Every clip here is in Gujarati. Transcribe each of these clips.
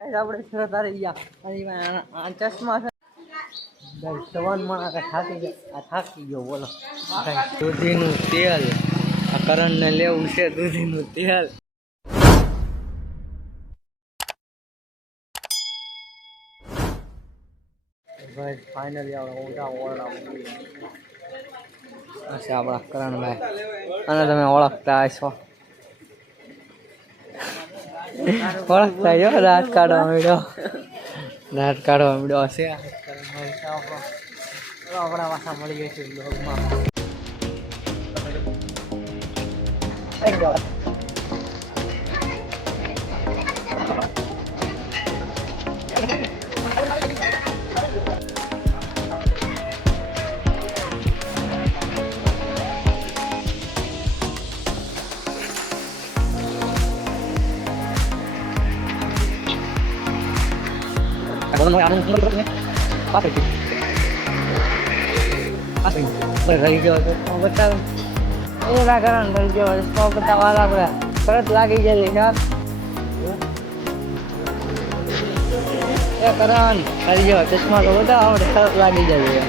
આપણે સુરત આવી ગયા. આ- ચશ્મા છે. માણસ આ થાકી આ થાકી ગયો, બોલો. દૂધીનું તેલ. આ કરણને લેવું છે દૂધીનું તેલ. ભાઈ ફાઇનલી આપણે ઊંધા ઓરડા હશે આપણા કરણભાઈ. અને તમે ઓળખતા હશો. ઓળખતા જો રાત કાઢવા મળ્યો રાત કાઢવા મળ્યો હશે. કરણભાઈ છે આપણો. ચલો આપણા પાછા મળી ગયા છે બ્લોગમાં રહી ગયો તો બતાવ. એ રાગરણ રહી ગયો તો બતાવવા આપણે તરત લાગી જાય યાર એ કરણ કરી ગયો ચશ્મા તો બધા આવડે તરત લાગી જાય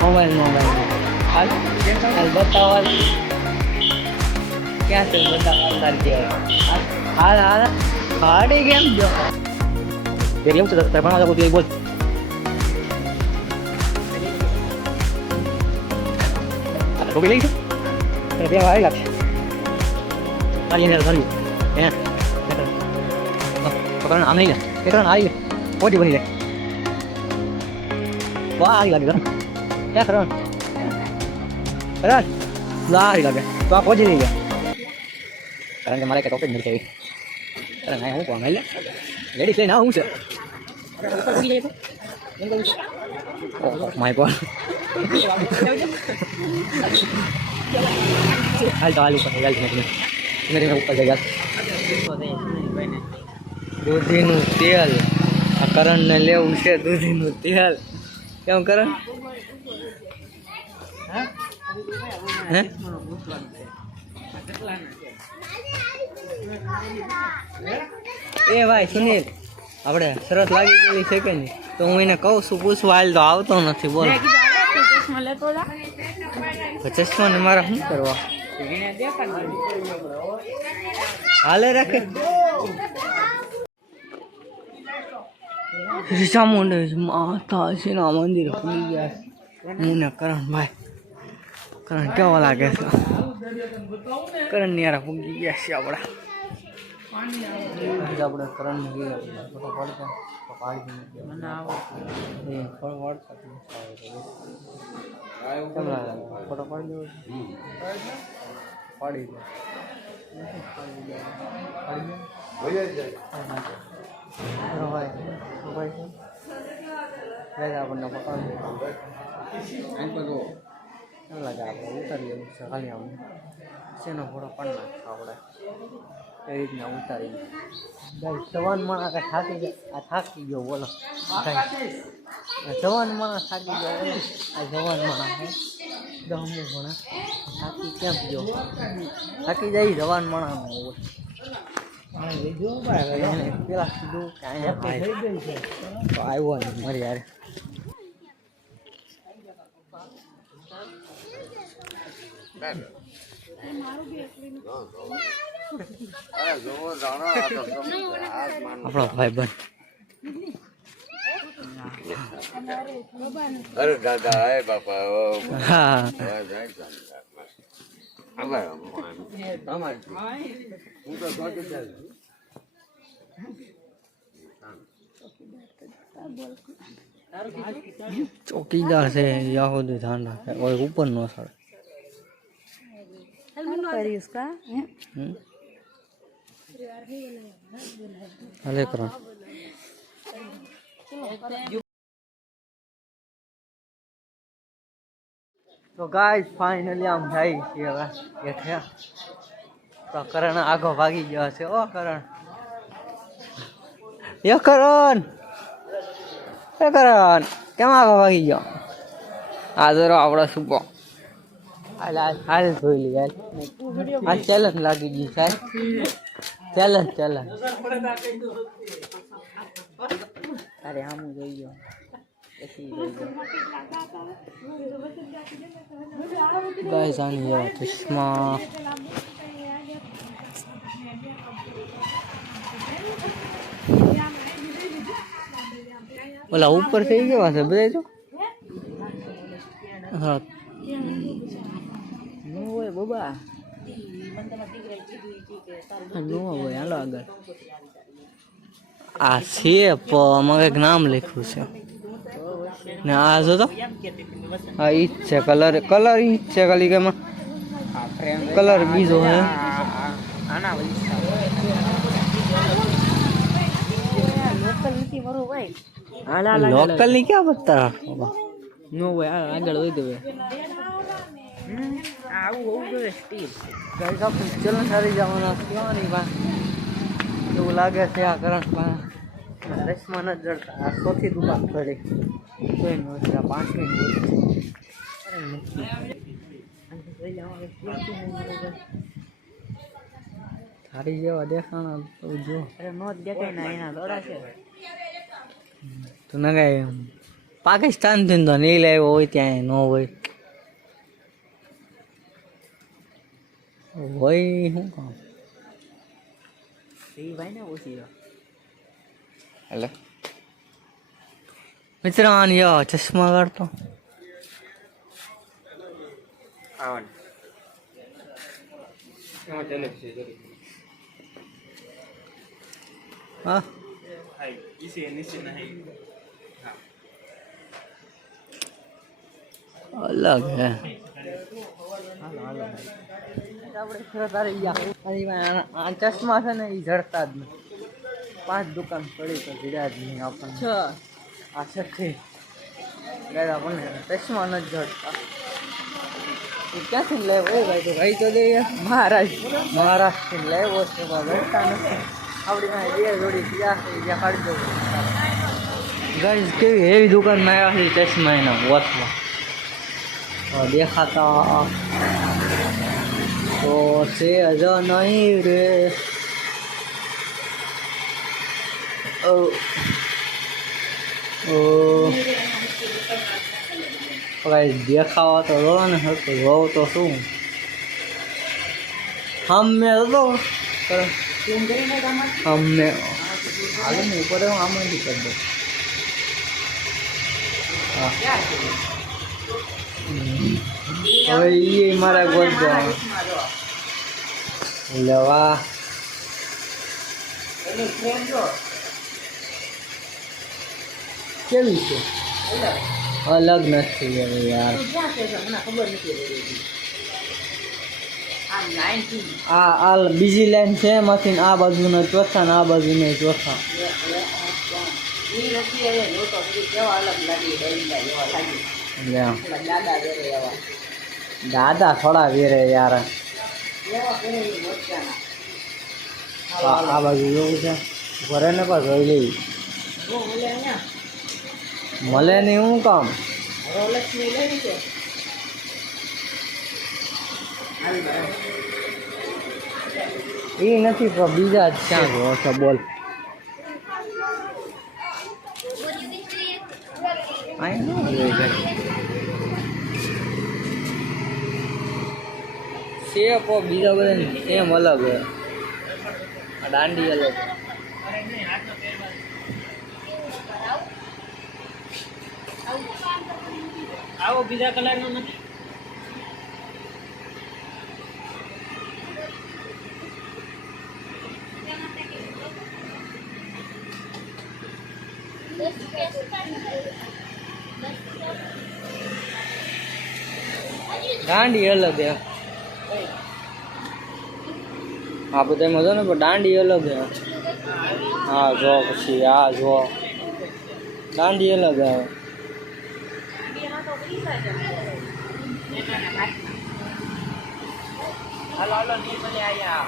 મોબાઈલ મોબાઈલ. હાલ હાલ બતાવવા ક્યાં છે બતાવવા જેવા? હાલ હાલ હાડી કેમ જો એવું છે તારે ભણવા જવું બોલ ટોપી લઈ છે તને બે વાર લાગશે તારી એને ધરી હે પકડ આમ નહીં લે એ કરણ આવી ઓછી બની જાય વાહ આવી લાગે કરણ ક્યાં કરણ કરણ વાહ આવી લાગે તો આ પહોંચી નહીં ગયા કારણ કે મારે કે ટોપી જ નથી આવી કરણ હા હું કોણ લે લેડીઝ લઈને આવું છે માય my હાલ તો હાલ ઉપર હાલ ધીમે ધીમે ઉપર જઈ દૂધીનું તેલ. આ કરણને લેવું છે દૂધીનું તેલ. કેમ કરણ? હે? એ ભાઈ સુનિલ આપણે શરત લાગી ગયેલી છે કે નહીં? તો હું એને કહું છું પૂછવા હાલ તો આવતો નથી બોલ. ચશ્મા ને મારે શું કરવા? હાલે રાખે. ચામુંડેશ્વરી માતા છે ના મંદિર ખુલી ગયા હું ને કરણભાઈ કરણ કેવો લાગે છે? કરણ નિયારા ફૂગી ગયા છે આપણા. આપણે કરણ ને ગયા ફોટો પાડતા તો પાડી દીધું એ ફોટો પાડતા કેમ લાગે ફોટો પાડી દેવો? પાડી દે. આપણને પકડ. કેમ લાગે આપણે ખાલી શેનો ફોટો પાડી નાખો આપણે? એ રીતના ઉતારી જવાન માણસ થાકી ગયા. આ થાકી ગયો બોલો. જવાન માણસ થાકી ગયો બોલો. આ જવાન માણસ દમું માણસ થાકી કેમ ગયો? થાકી જાય જવાન માણસ પેલા કીધું કે અહીંયા તો આવ્યો ને મારી યાર આપણો ભાઈ બન. અરે દાદા હે બાપા હા ચોકીદાર છે યાહુદી ધ્યાન રાખે કોઈ ઉપર ન સડે હમ? હાલે કરો તો ગાઈસ ફાઇનલી આમ જાય છે હવે. હેઠે તો કરણ આગો ભાગી ગયો છે. ઓ, કરણ. યો, કરણ. એ, કરણ. કેમ આગો ભાગી ગયો? આ જરો આપણો સુપો હાલ હાલ. જોઈ લી, હાલ. આ ચેલેન્જ લાગી ગઈ સાહેબ ચેલેન્જ ચેલેન્જ અરે આમ જોઈ ગયો ગાઈસ આની જેવા ચશ્મા. ઓલા ઉપર થઈ કેવા છે બધા જો? હા. હોય બાબા. નો હોય હાલો આગળ આ છે પણ અમારે કંઈક નામ લખ્યું છે ને આ જો તો હા ઈ જ છે કલર કલર ઈ જ છે ખાલી કે એમાં કલર બીજો હે લોકલની ક્યાં બતા નો હોય આગળ હોય દે આવું હોવું જોઈએ સ્ટીલ ગાઈસ આપણે ચલો સારી જવાના કહેવાની બા એવું લાગે છે આ કરંટ બા રસમાં ન જડતા. આ દુકાન પડી. કોઈ હોય પાંચ મિનિટ થારી જેવા દેખાણા જો. અરે નો દેખાય ના એના દોડા છે. તું ના કાંઈ પાકિસ્તાનથી તો નહીં લાવ્યો હોય ત્યાં ન હોય. હોય શું કામ? એ ભાઈ ને ઓછી એટલે? મિત્ર આની યો ચશ્મા કાઢતો હા અલગ હે. આ ચશ્મા છે ને એ જડતા જ નહીં પાંચ દુકાન પડી તો જડ્યા જ નહીં આપણને. છ. આ છઠ્ઠી ગાય આપણને ચશ્મા ન જડતા. એ ક્યાંથી લેવો? ભાઈ તો ભાઈ તો દે મહારાષ્ટ્ર મહારાષ્ટ્રથી લેવો છે પણ જડતા નથી. આપણી પાસે બે જોડી ગયા છે જ્યાં કાઢી દઉં ગાઈઝ કેવી એવી દુકાનમાં આવ્યા છે ચશ્મા એના વોચમાં. દેખાતા તો છે હજો નહીં રે ઓ દેખાવા તો રહો ને રો તો શું? હમે તો હમે. હાલ ને, ઉપર આમ નથી કરી દઉં હા. હવે એ મારા ગોત લેવા કેવી છે? અલગ. નથી હવે યાર આ આ બીજી લાઈન છે એમાંથી આ બાજુના ચોથા ને આ બાજુના ચોથા. લે. દાદા થોડા વેરે યાર. આ બાજુ એવું છે. ભરે ને પણ જોઈ લઈ મળે નહીં હું કામ? એ નથી, પણ બીજા ક્યાં જોવો છે? બોલ. આઈ શેપ બીજા બધા સેમ અલગ આ દાંડી અલગ. આવો બીજા કલરનો નથી. દાંડી અલગ હે આ બધા મજો ને પણ દાંડી અલગ હે હા જો પછી આ જો. દાંડી અલગ આવે. હાલો હાલો નહીં ભલે આયા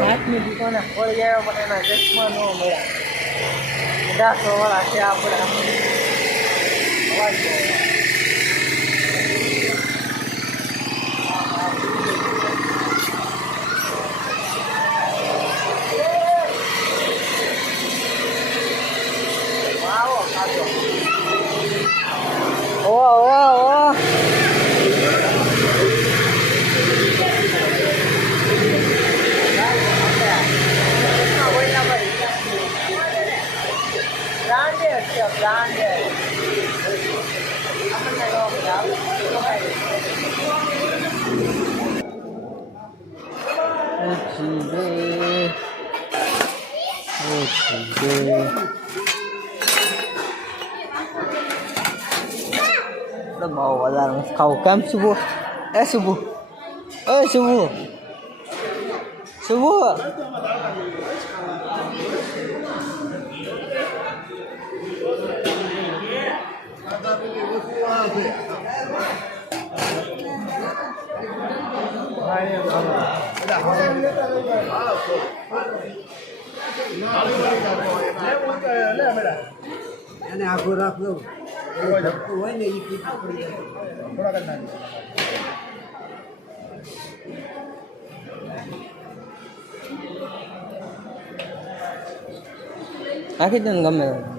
હાથની દુકાને ખોલી આવ્યો પણ એના ચશ્મા ન મળ્યા. પચાસો વાળા છે આપણે અવાજ બહુ આવે. ઓછી રે ઓછી રે આપણે બહુ વધારે નથી ખાવું કેમ શુભુ એ શુભુ એ શુભુ શુભુ અને આખો રાખલો ધક્કો હોય ને એ પીઠ પડી જાય નાખી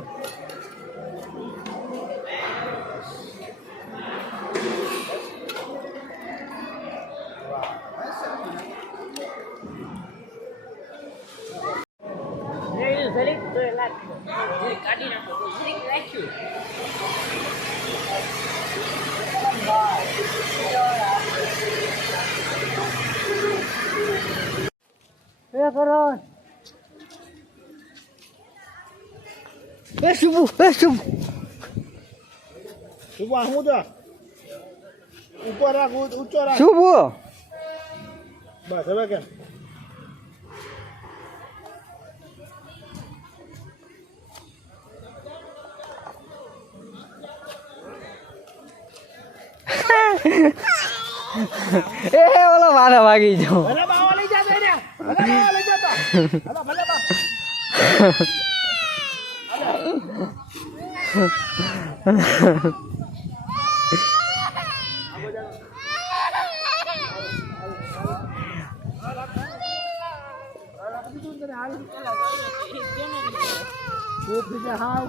દે નાખો. ગમે તે. એ કરણ એ શુભુ એ શુભુ. શુભ હું તો ઉપર રાખ ઊંચો રાખ. શુભુ. બસ હવે કેમ? એ ઓલો મારા ભાગી જો હાવ